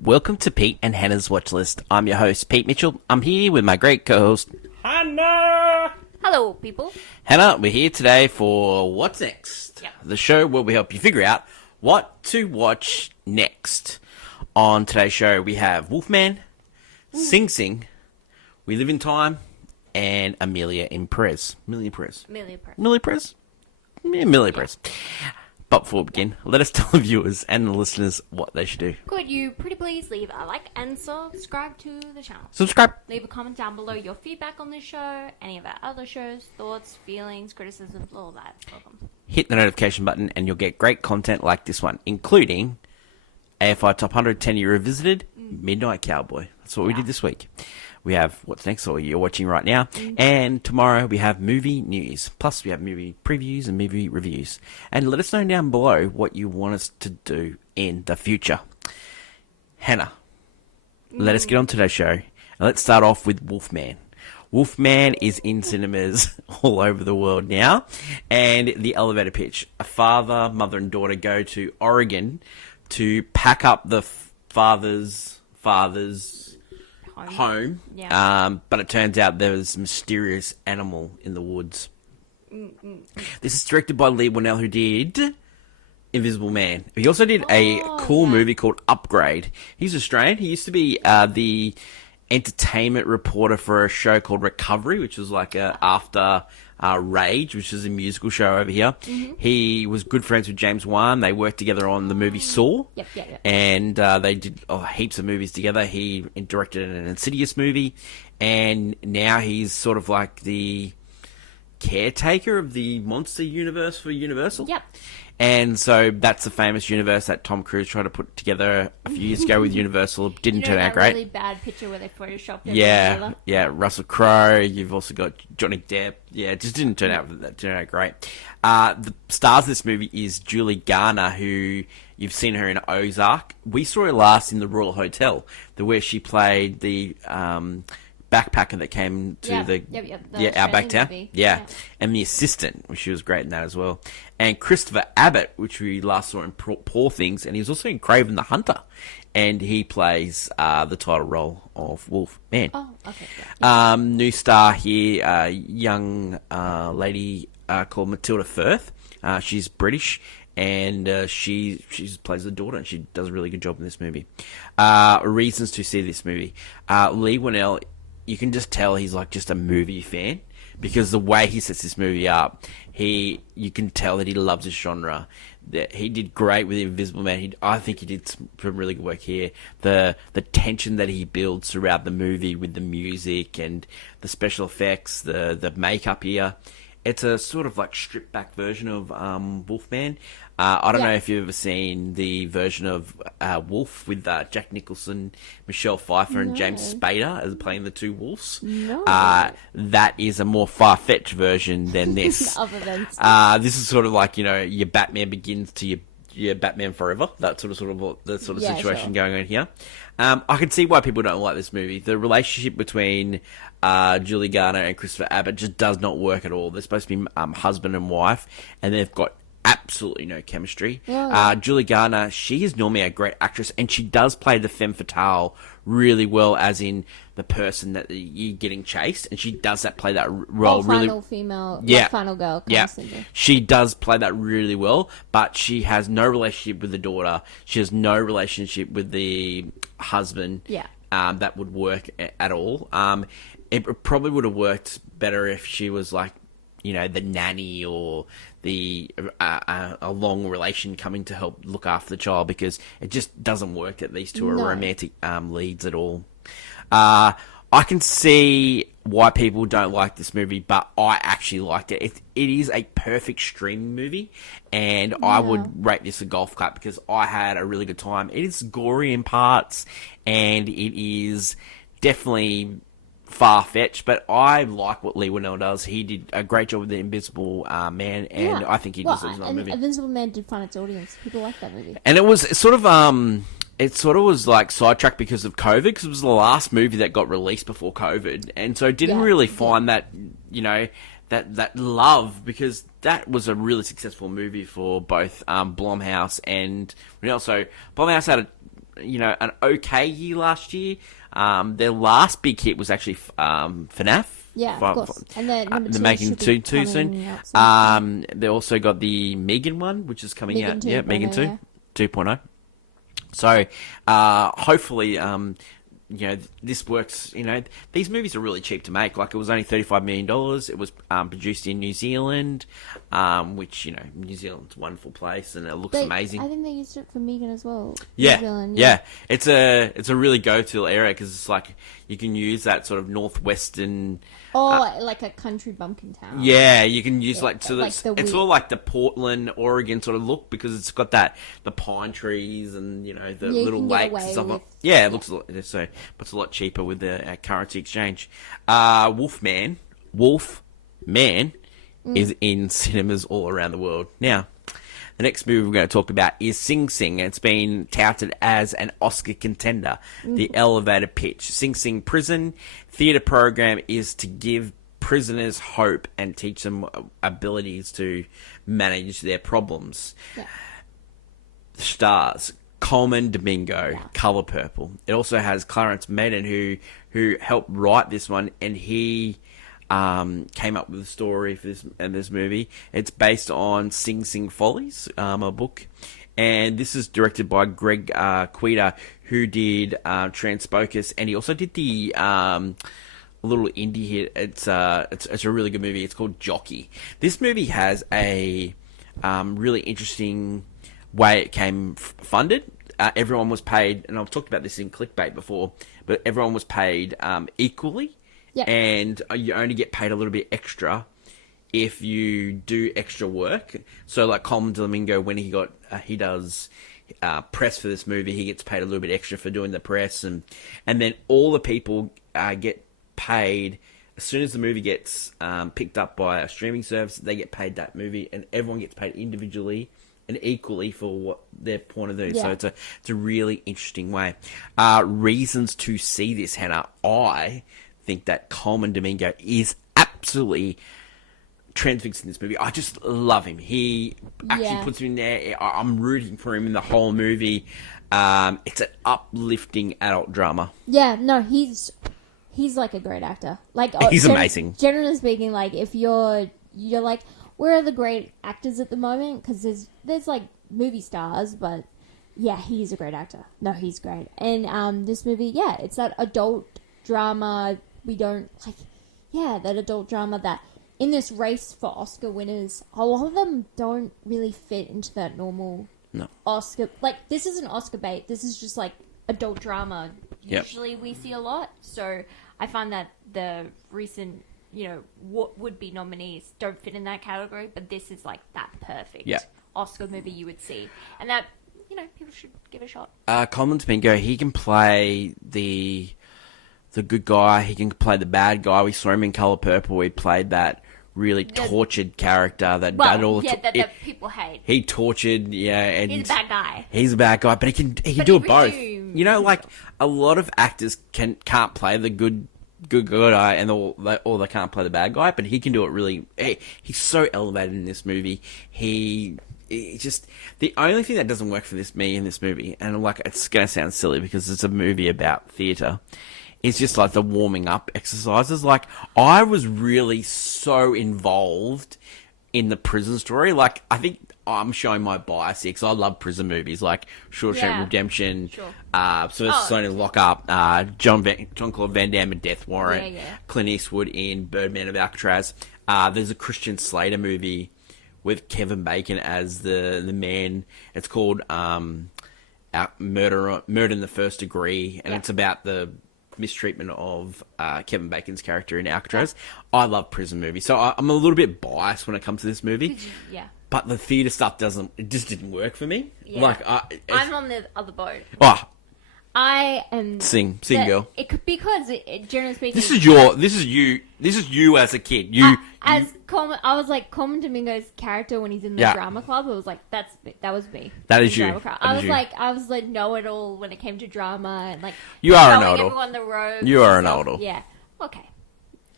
Welcome to Pete and Hannah's Watch List. I'm your host, Pete Mitchell. I'm here with my great co-host, Hannah! Hello, people. Hannah. We're here today for What's Next? Yep. The show where we help you figure out what to watch next. On today's show, we have Wolfman, Sing Sing, We Live in Time, and Emila Perez. Emila Perez. Emila Perez. Emila Perez? Yeah, Emila Perez. But before we begin, let us tell the viewers and the listeners what they should do. Could you pretty please leave a like and subscribe to the channel? Subscribe. Leave a comment down below your feedback on this show, any of our other shows, thoughts, feelings, criticisms, all that. Welcome. Hit the notification button and you'll get great content like this one, including AFI Top 100 10 Year Revisited, Midnight Cowboy. That's what we did this week. We have What's Next, or you're watching right now. And tomorrow we have movie news. Plus we have movie previews and movie reviews. And let us know down below what you want us to do in the future. Hannah, let us get on today's show. And let's start off with Wolfman. Wolfman is in cinemas all over the world now. And the elevator pitch. A father, mother and daughter go to Oregon to pack up the father's home. Yeah. But it turns out there was a mysterious animal in the woods. This is directed by Lee Winnell, who did Invisible Man. He also did a cool movie called Upgrade. He's Australian. He used to be the entertainment reporter for a show called Recovery, which was like after Rage, which is a musical show over here. He was good friends with James Wan. They worked together on the movie Saw. Yep. And they did heaps of movies together. He directed an Insidious movie. And now he's sort of like the caretaker of the monster universe for Universal. Yep. And so that's the famous universe that Tom Cruise tried to put together a few years ago with Universal. Didn't turn out great. Really bad picture where they photoshopped it. Yeah, Russell Crowe. You've also got Johnny Depp. Yeah, it just didn't turn out great. The stars of this movie is Julie Garner, who you've seen her in Ozark. We saw her last in the Royal Hotel, where she played the backpacker that came to the Outback Town. Yeah, and the assistant, which she was great in that as well. And Christopher Abbott, which we last saw in Poor Things, and he was also in Craven the Hunter, and he plays the title role of Wolfman. Oh, okay. New star here, young lady called Matilda Firth. She's British. And she plays the daughter, and she does a really good job in this movie. Reasons to see this movie. Lee Winnell, you can just tell he's like just a movie fan, because the way he sets this movie up, you can tell that he loves this genre. That he did great with Invisible Man. I think he did some really good work here. The tension that he builds throughout the movie with the music and the special effects, the makeup here. It's a sort of like stripped back version of Wolfman. I don't know if you've ever seen the version of Wolf with Jack Nicholson, Michelle Pfeiffer, and James Spader as playing the two wolves. No. That is a more far-fetched version than this. Other than this is sort of like, your Batman Begins to your Batman Forever. That sort of situation going on here. I can see why people don't like this movie. The relationship between Julie Garner and Christopher Abbott just does not work at all. They're supposed to be husband and wife, and they've got absolutely no chemistry. Julie Garner, she is normally a great actress, and she does play the femme fatale really well, as in the person that you're getting chased, and she does play that role really. Final female, final girl. She does play that really well, but she has no relationship with the daughter. She has no relationship with the husband. That would work at all. It probably would have worked better if she was like, the nanny or a long relation coming to help look after the child, because it just doesn't work that these two are romantic leads at all. I can see why people don't like this movie, but I actually liked it. It is a perfect streaming movie, and I would rate this a golf clap because I had a really good time. It is gory in parts, and it is definitely far-fetched, but I like what Lee Winnell does. He did a great job with The Invisible Man, and I think he deserves another movie. Invisible Man did find its audience. People like that movie. And it was sort of was like sidetracked because of COVID, because it was the last movie that got released before COVID, and so it didn't really find that, that love, because that was a really successful movie for both Blumhouse and also Blumhouse had an okay year last year. Their last big hit was actually FNAF. Yeah, of course. And then they're making two soon. They also got the Megan one, which is coming out. Yeah, Megan 2.0. So, hopefully, this works. These movies are really cheap to make. Like, it was only $35 million. It was produced in New Zealand, which, New Zealand's a wonderful place, and it looks amazing. I think they used it for Megan as well. Yeah, New Zealand, yeah. It's a really go-to area because it's like you can use that sort of northwestern. Like a country bumpkin town. Yeah, you can use it's all like the Portland, Oregon sort of look because it's got the pine trees and the little lakes and stuff. It looks a lot, but it's a lot cheaper with the currency exchange. Wolfman is in cinemas all around the world now. The next movie we're going to talk about is Sing Sing. It's been touted as an Oscar contender. The elevator pitch. Sing Sing Prison theatre program is to give prisoners hope and teach them abilities to manage their problems. Yeah. Stars. Coleman Domingo, Colour Purple. It also has Clarence Maiden, who helped write this one, and he came up with a story for this movie. It's based on Sing Sing Follies, a book, and this is directed by Greg Quita, who did Transpocus, and he also did the little indie hit. It's a really good movie. It's called Jockey. This movie has a really interesting way it came funded. Everyone was paid, and I've talked about this in Clickbait before, but everyone was paid equally. Yep. And you only get paid a little bit extra if you do extra work. So, like Coleman Domingo, when he does press for this movie, he gets paid a little bit extra for doing the press, and then all the people get paid as soon as the movie gets picked up by a streaming service. They get paid that movie, and everyone gets paid individually and equally for what their point of view. Yeah. So it's a really interesting way. Reasons to see this, Hannah. I think that Coleman Domingo is absolutely transfixed in this movie. I just love him. He actually puts me in there. I'm rooting for him in the whole movie. It's an uplifting adult drama. Yeah, no, he's like a great actor. Like he's amazing. Generally speaking, like if you're like, where are the great actors at the moment? Because there's like movie stars, but yeah, he's a great actor. No, he's great. And this movie, it's that adult drama. We don't that adult drama that in this race for Oscar winners, a lot of them don't really fit into that normal Oscar. Like, this isn't Oscar bait. This is just like adult drama. Usually we see a lot. So I find that the recent, what would be nominees don't fit in that category, but this is like that perfect Oscar movie you would see. And that, people should give it a shot. Coleman Domingo, he can play the good guy, he can play the bad guy. We saw him in Colour Purple. He played that really tortured character that did all the that people hate. He tortured, and he's a bad guy. He's a bad guy, but he can do it both. Like a lot of actors can't play the good guy, and or they can't play the bad guy, but he can do it really. He's so elevated in this movie. It's just the only thing that doesn't work for me in this movie, and like it's gonna sound silly because it's a movie about theatre. It's just like the warming up exercises. Like, I was really so involved in the prison story. Like, I think I'm showing my bias here because I love prison movies like Shawshank Redemption, Sony Lock Up, Jean-Claude Van Damme in Death Warrant, Clint Eastwood in Birdman of Alcatraz. There's a Christian Slater movie with Kevin Bacon as the man. It's called Murder in the First Degree, and it's about the mistreatment of Kevin Bacon's character in Alcatraz. I love prison movies, so I'm a little bit biased when it comes to this movie. But the theatre stuff just didn't work for me. Yeah. Like I'm on the other boat. I am sing girl. Because generally speaking, this is you as a kid. Coleman, I was like Coleman Domingo's character when he's in the drama club. It was like that was me. That is you. I was like know-it-all when it came to drama and like you are a know-it-all. Everyone the ropes. You are a know-it-all. Yeah. Okay.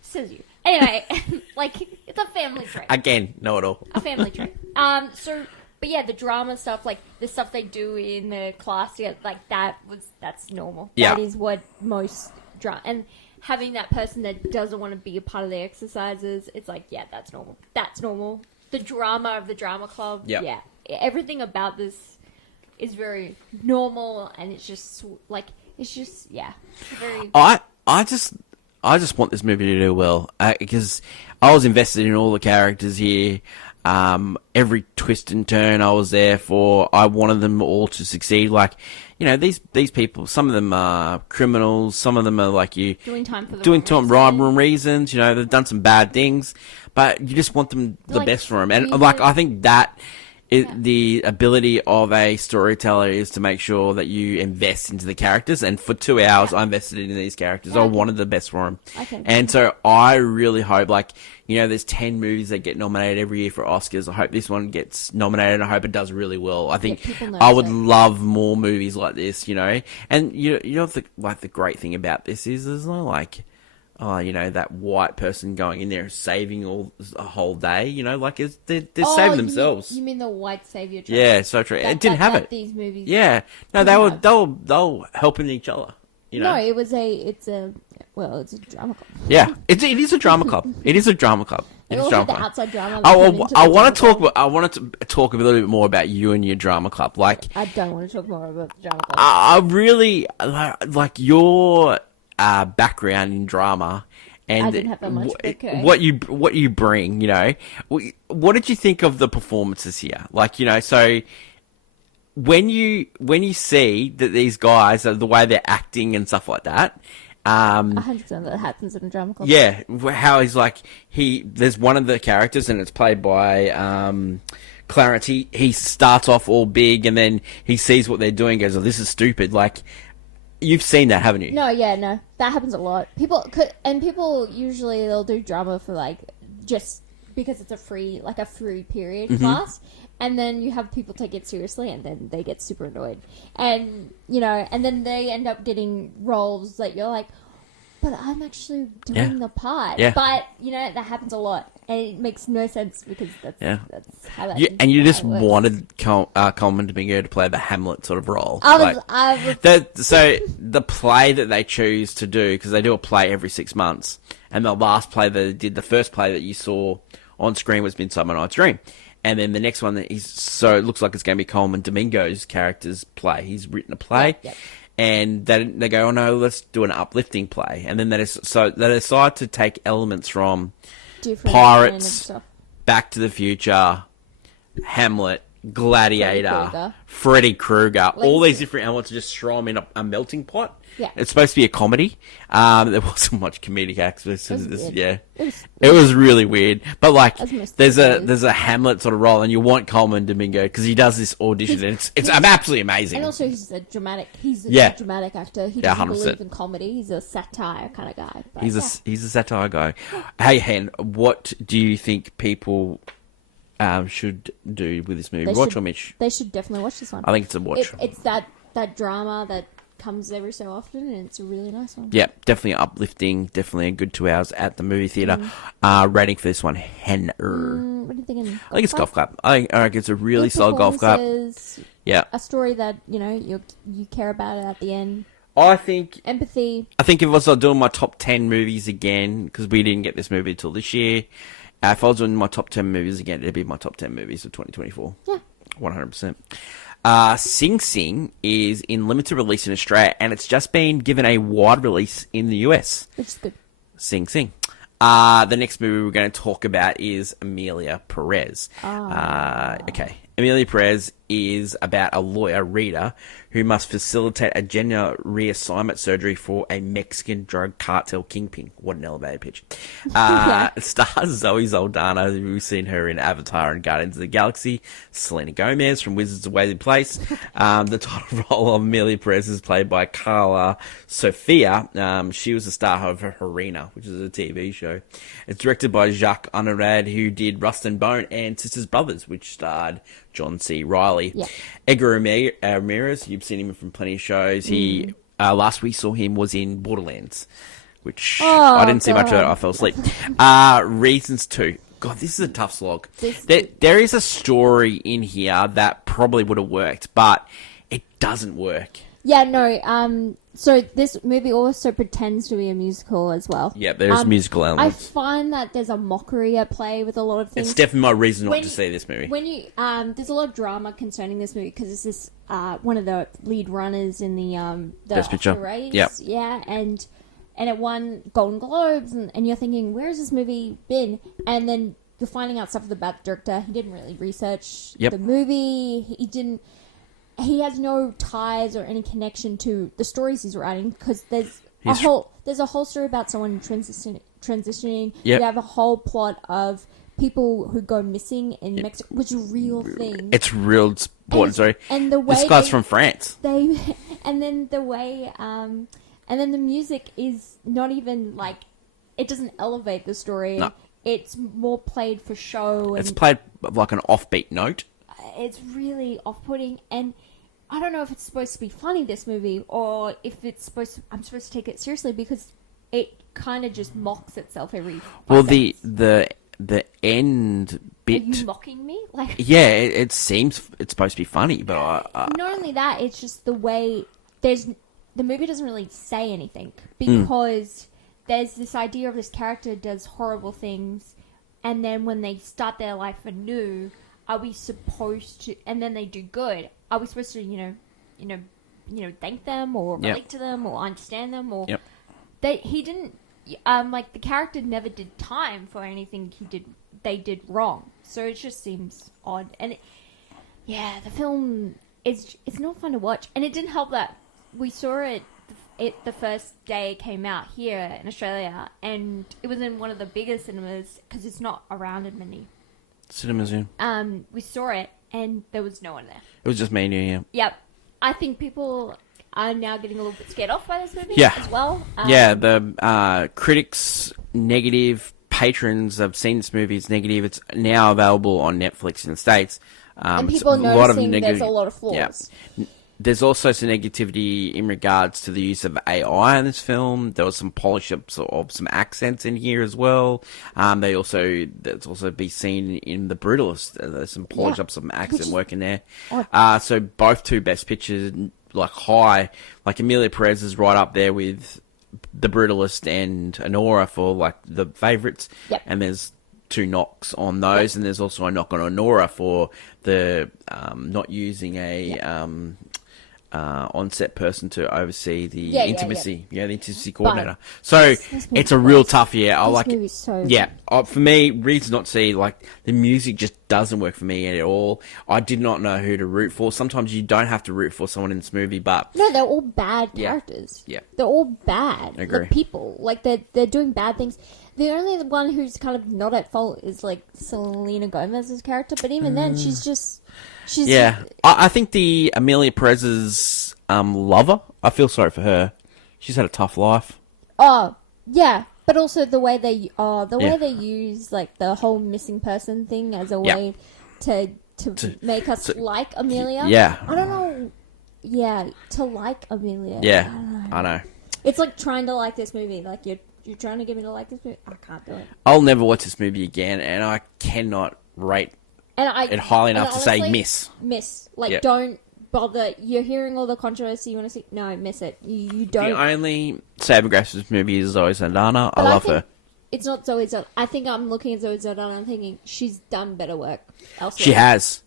Says you. Anyway, like it's a family trait. Again, know-it-all. A family trait. So But yeah, the drama stuff, like the stuff they do in the class, yeah, like that's normal. Yeah. That is what most drama, and having that person that doesn't want to be a part of the exercises, it's like, yeah, that's normal. That's normal. The drama of the drama club, yeah, everything about this is very normal, and it's just yeah, very. I just want this movie to do well because I was invested in all the characters here. Every twist and turn I was there for. I wanted them all to succeed. Like, you know, these people, some of them are criminals, some of them are like doing time for the wrong reasons. You know, they've done some bad things, but you just want them the best for them. And like, I think that the ability of a storyteller is to make sure that you invest into the characters. And for 2 hours, I invested in these characters. I wanted the best for them. And so I really hope, like, you know, there's 10 movies that get nominated every year for Oscars. I hope this one gets nominated, and I hope it does really well. I think I would love more movies like this, you know. And you know, the great thing about this is there's no like, oh, you know, that white person going in there and saving a whole day, you know, like they're saving themselves. You mean the white savior trope? Yeah, so true. It didn't have it. These movies. Yeah, no, they were helping each other. You know? No, it's a drama club. Yeah, it is a drama club. It is a drama club. It's a drama club. Outside drama. I want to talk a little bit more about you and your drama club. Like, I don't want to talk more about the drama club. I really like your background in drama, and I didn't have that much. Okay. What you bring. You know, what did you think of the performances here? Like, you know, so. When you see that these guys, the way they're acting and stuff like that, 100% that happens in a drama club. Yeah, how he's like there's one of the characters, and it's played by Clarence. He starts off all big, and then he sees what they're doing, and goes, "Oh, this is stupid." Like, you've seen that, haven't you? No, that happens a lot. People usually they'll do drama for like just because it's a free period class. And then you have people take it seriously, and then they get super annoyed. And, you know, and then they end up getting roles that you're like, but I'm actually doing the part. Yeah. But, you know, that happens a lot. And it makes no sense because that's how that is. And you just wanted Coleman Domingo to play the Hamlet sort of role. So the play that they choose to do, because they do a play every 6 months, and the last play that they did, the first play that you saw on screen was Midsummer Night's Dream. And then the next one it looks like it's going to be Coleman Domingo's character's play. He's written a play, and they go, oh no, let's do an uplifting play. And then they decide to take elements from different Pirates, Back to the Future, Hamlet, Gladiator, Freddy Krueger, all these different elements, just throw them in a melting pot. Yeah. It's supposed to be a comedy. There wasn't much comedic acts. It was really weird. But like, there's a Hamlet sort of role, and you want Coleman Domingo because he does this audition, and it's absolutely amazing. And also, he's a dramatic actor. He doesn't believe in comedy. He's a satire kind of guy. But he's a satire guy. Hey, Hen, what do you think people should do with this movie? Watch or Mitch? They should definitely watch this one. I think it's a watch. It's that drama that comes every so often, and it's a really nice one. Yeah, definitely uplifting. Definitely a good 2 hours at the movie theater. Rating for this one, Hen. What are you thinking? I think it's golf club. I think it's a really solid golf club. Yeah, a story that you care about it at the end. I think empathy. I think if I was doing my top 10 movies again, because we didn't get this movie until this year, if I was doing my top 10 movies again, it'd be my top 10 movies of 2024. Yeah, 100%. Sing Sing is in limited release in Australia, and it's just been given a wide release in the US. Which is good. Sing Sing. The next movie we're going to talk about is Emila Perez. Okay. Emila Perez is about a lawyer, Rita, who must facilitate a gender reassignment surgery for a Mexican drug cartel kingpin. What an elevator pitch. It stars Zoe Saldana, we've seen her in Avatar and Guardians of the Galaxy. Selena Gomez from Wizards of Waverly Place. The title role of Emila Perez is played by Carla Sofia. She was the star of Harina, which is a TV show. It's directed by Jacques Honorad, who did Rust and Bone and Sisters Brothers, which starred John C. Reilly. Yeah. Edgar Ramirez, you've seen him from plenty of shows. He last we saw him was in Borderlands, which I didn't see much of it. I fell asleep. Reasons 2. God, this is a tough slog. This- There is a story in here that probably would have worked, but it doesn't work. Yeah, no. So this movie also pretends to be a musical as well. Yeah, there's musical I elements. find that there's a mockery at play with a lot of things. It's definitely my reason not to see this movie. When you there's a lot of drama concerning this movie because it's this one of the lead runners in the Best Picture. Oscar race. Yep. Yeah, and it won Golden Globes, and you're thinking, where has this movie been? And then you're finding out stuff about the director. He didn't really research Yep. the movie. He has no ties or any connection to the stories he's writing because there's a whole story about someone transitioning. Yep. You have a whole plot of people who go missing in Mexico, which is a real thing. It's real important, sorry. And the way this guy's from France. And then the way, and then the music is not even like, it doesn't elevate the story. No. It's more played for show. It's And played like an offbeat note. it's really off-putting, and I don't know if it's supposed to be funny, this movie, or if I'm supposed to take it seriously because it kind of just mocks itself every 5 Well, seconds. the end Are bit. you mocking me? Like, Yeah, it seems it's supposed to be funny, but not only that, it's just the way the movie doesn't really say anything Hmm. because there's this idea of this character does horrible things, and then when they start their life anew, are we supposed to? And then they do good. Are we supposed to, thank them or Yep. relate to them or understand them or? Yep. He didn't. Like the character never did time for anything they did wrong. So it just seems odd. And the film it's not fun to watch. And it didn't help that we saw it the first day it came out here in Australia, and it was in one of the biggest cinemas because it's not around in many. cinemas, yeah. We saw it and there was no one there. It was just me and you, yeah. Yep. I think people are now getting a little bit scared off by this movie Yeah. as well. Yeah, the critics negative, patrons have seen this movie. It's negative. It's now available on Netflix in the States. And people are noticing there's a lot of flaws. Yeah. There's also some negativity in regards to the use of AI in this film. There was some polish-ups of some accents in here as well. That's also be seen in The Brutalist. There's some polish-ups of some accent work in there. So both two best pictures, like high, like Emila Perez is right up there with The Brutalist and Honora for like the favourites. Yep. And there's 2 knocks on those, and there's also a knock on Honora for the not using a on-set person to oversee the intimacy. Yeah, the intimacy coordinator. So it's a real tough year. I like it. So For me, reasons not to see, like, the music just doesn't work for me at all. I did not know who to root for. Sometimes you don't have to root for someone in this movie, but no, they're all bad characters. Yeah. They're all bad. I agree. Like people. Like they're doing bad things. The only one who's kind of not at fault is like Selena Gomez's character, but even then she's yeah. I think the Emila Perez's lover, I feel sorry for her. She's had a tough life. Oh, yeah. But also the way they use like the whole missing person thing as a way to make us like Amelia. Yeah. I don't know. Yeah, to like Amelia. Yeah, I know. It's like trying to like this movie. Like you're trying to get me to like this movie. I can't do it. I'll never watch this movie again, and I cannot rate it highly enough to say miss. Like, don't bother. You're hearing all the controversy. You want to see? No, miss it. You don't. The only saving grace of this movie is Zoe Saldana. I love her. It's not Zoe Saldana. I think I'm looking at Zoe Saldana and I'm thinking she's done better work elsewhere.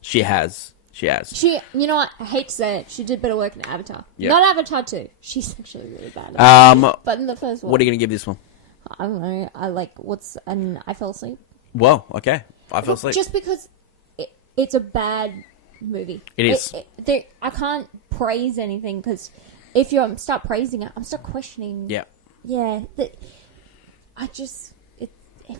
She has. She, you know what? I hate to say it. She did better work in Avatar. Yep. Not Avatar 2. She's actually really bad at it. But in the first one. What are you going to give this one? I don't know. I fell asleep. Well, okay. I fell asleep. Just because it's a bad movie. It is. I can't praise anything because if you start praising it, I'm start questioning. Yeah. Yeah. It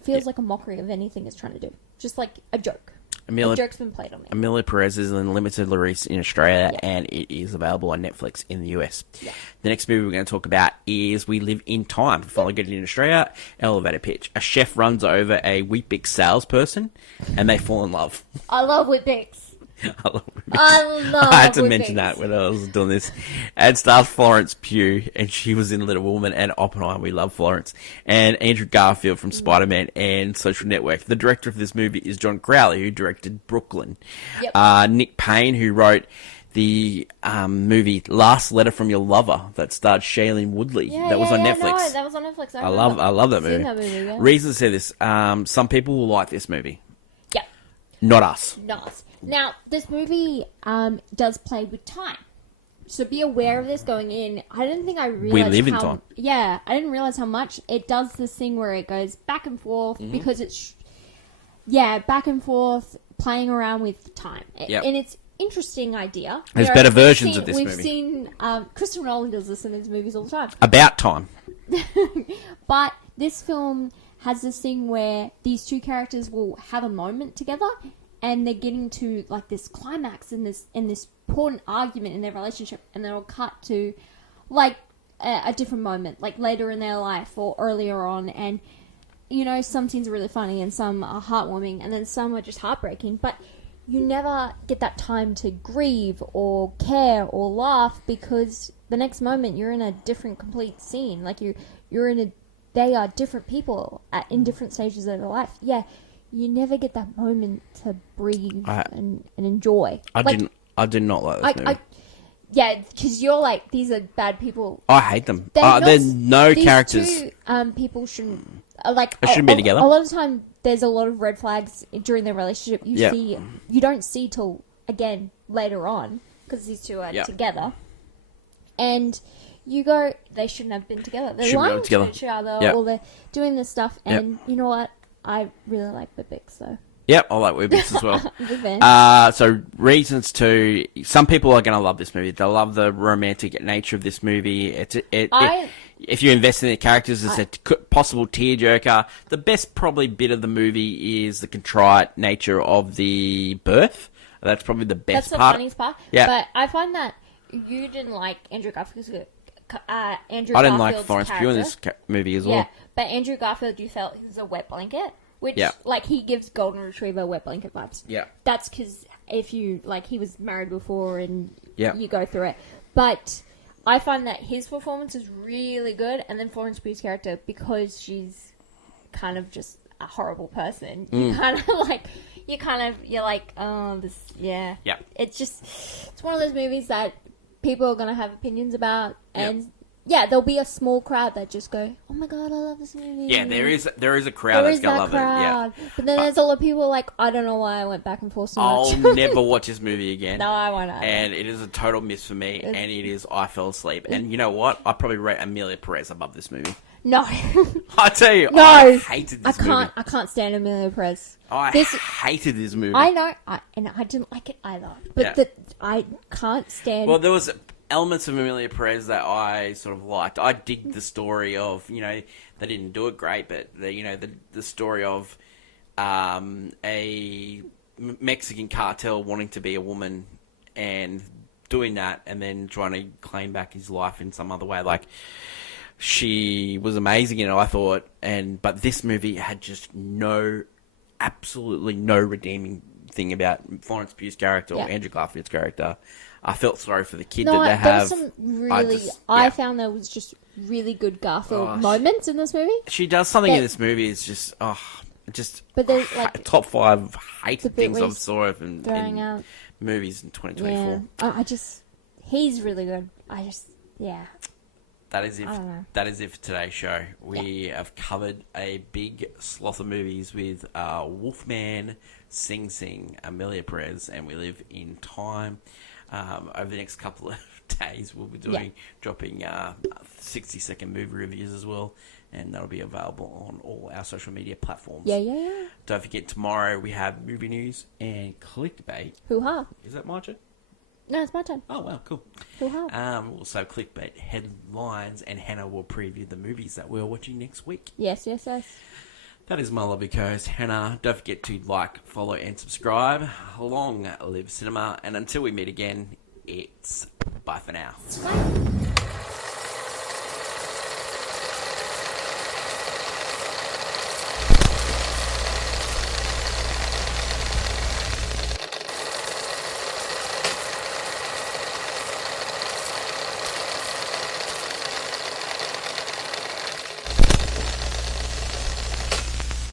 feels like a mockery of anything it's trying to do. Just like a joke. A joke's been played on me. Emila Perez is in limited release in Australia, and it is available on Netflix in the US. Yeah. The next movie we're going to talk about is We Live in Time. Finally getting in Australia. Elevator pitch. A chef runs over a Weet-Bix salesperson, and they fall in love. I love Weet-Bix. I love Wimpy. I I had to Wimpy. mention that when I was doing this. And stars Florence Pugh, and she was in Little Woman and Oppenheimer. We love Florence. And Andrew Garfield from Spider-Man and Social Network. The director of this movie is John Crowley, who directed Brooklyn. Yep. Nick Payne, who wrote the movie Last Letter from Your Lover that starred Shailene Woodley. That was on Netflix. No, that was on Netflix. I love that movie. Yeah. Reason to say this: some people will like this movie. Yeah. Not us. Nice. Now, this movie does play with time. So be aware of this going in. I didn't think I realized We live in time. Yeah, I didn't realize how much it does this thing where it goes back and forth because it's... back and forth, playing around with time. Yep. And it's interesting idea. There's better versions of this movie. movie. We've seen... Christopher Nolan does this in his movies all the time. About time. But this film has this thing where these two characters will have a moment together and they're getting to like this climax in this important argument in their relationship, and they'll cut to like a different moment, like later in their life or earlier on, and you know, some scenes are really funny and some are heartwarming and then some are just heartbreaking, but you never get that time to grieve or care or laugh because the next moment you're in a different complete scene. Like you're in they are different people in different stages of their life. Yeah, you never get that moment to breathe and enjoy. I did not like this movie. Yeah, because you're like, these are bad people. I hate them. They're There's no these characters. Two, people shouldn't like. They shouldn't be together. A lot of the time, there's a lot of red flags during their relationship. You don't see till again later on because these two are together, and you go, they shouldn't have been together. They're lying to each other, or they're doing this stuff. And you know what? I really like the Bix, so. Yep, I like Weebies as well. So reasons to... Some people are going to love this movie. They'll love the romantic nature of this movie. If you invest in the characters, it's a possible tearjerker. The best probably bit of the movie is the contrite nature of the birth. That's probably the best part. That's the funniest part. Yeah. But I find that you didn't like Andrew Garfield's I didn't like Florence Pugh in this movie as well. Yeah, but Andrew Garfield, you felt he was a wet blanket. Which, like, he gives Golden Retriever wet blanket vibes. Yeah. That's because if you, like, he was married before and you go through it. But I find that his performance is really good. And then Florence Pugh's character, because she's kind of just a horrible person, you kind of, like, you're like, oh, this, yeah. Yeah. It's just, it's one of those movies that people are going to have opinions about. And yeah, there'll be a small crowd that just go, "Oh my god, I love this movie." Yeah, there is a crowd that's gonna love it. Yeah, but then there's a lot of people like, I don't know why I went back and forth so much. I'll never watch this movie again. No, I won't. And it is a total miss for me. And it is, I fell asleep. And you know what? I probably rate Emila Perez above this movie. No, I tell you, no, I hated this movie. I can't stand Emila Perez. I hated this movie. I know, and I didn't like it either. But I can't stand. Well, there was elements of Emila Perez that I sort of liked. I dig the story of, you know, they didn't do it great, but the story of a Mexican cartel wanting to be a woman and doing that, and then trying to claim back his life in some other way. Like, she was amazing in it, I thought, but this movie had just absolutely no redeeming thing about Florence Pugh's character or Andrew Garfield's character. I felt sorry for the kid that they have. There was some really... I found there was just really good Garfield moments in this movie. She does something in this movie. It's just... But there's like... Top 5 hated things I saw in movies in 2024. Yeah. He's really good. That is it for today's show. We have covered a big sloth of movies with Wolfman, Sing Sing, Emila Perez, and We Live in Time. Over the next couple of days, we'll be dropping 60-second movie reviews as well, and that'll be available on all our social media platforms. Yeah. Don't forget, tomorrow we have movie news and clickbait. Hoo-ha. Is that my turn? No, it's my turn. Oh, wow, cool. Hoo-ha. Also, clickbait headlines, and Hannah will preview the movies that we're watching next week. Yes. That is my lovely co-host, Hannah. Don't forget to like, follow, and subscribe. Long live cinema. And until we meet again, it's bye for now. Bye.